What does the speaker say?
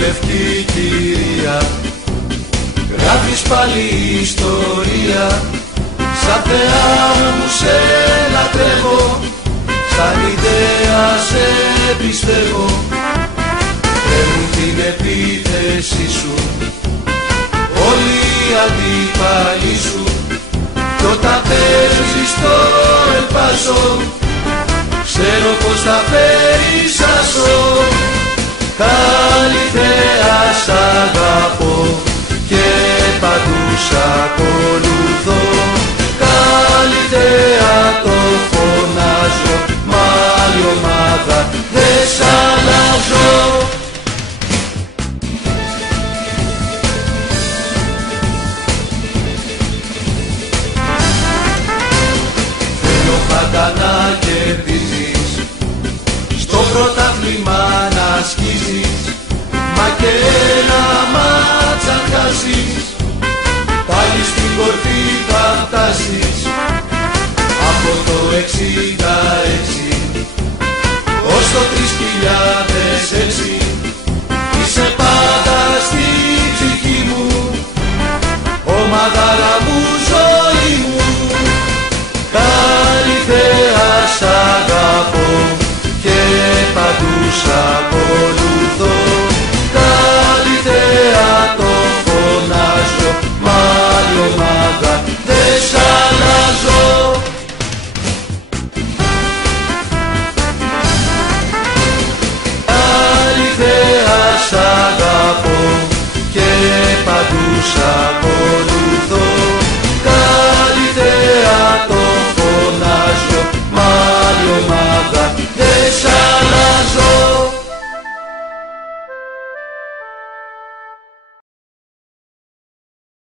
λευκή κυρία, γράφεις πάλι ιστορία. Σαν θεά μου σε λατρεύω, σαν ιδέα σε πιστεύω. Παίρνουν την επίθεση σου όλοι οι αντίπαλοι σου, κι όταν παίζεις το ελπάσω, ξέρω πως θα φέρεις άσο. Καλή θέα σ' αγαπώ και παντού σ' ακολουθώ. Καλή θέα το φωνάζω, μα άλλη ομάδα δεν σ' αλλάζω. Θέλω πάντα να κερδίσεις, στο πρωτάθλημα να ασκήσεις, μα και ένα μάτς αν χάσεις, πάλι στην κορφή θα φτάσεις. Από το 66 ως το 3006 είσαι πάντα στη ψυχή μου, ομαδάρα μου, ζωή μου. Καλή θέα σ' αγαπώ και παντού σ' ακολουθώ. Καλή θέα το φωνάζω, μα άλλη ομάδα δεν σ' αλλάζω. Καλή θέα σ' αγαπώ και παντού σ' ακολουθώ.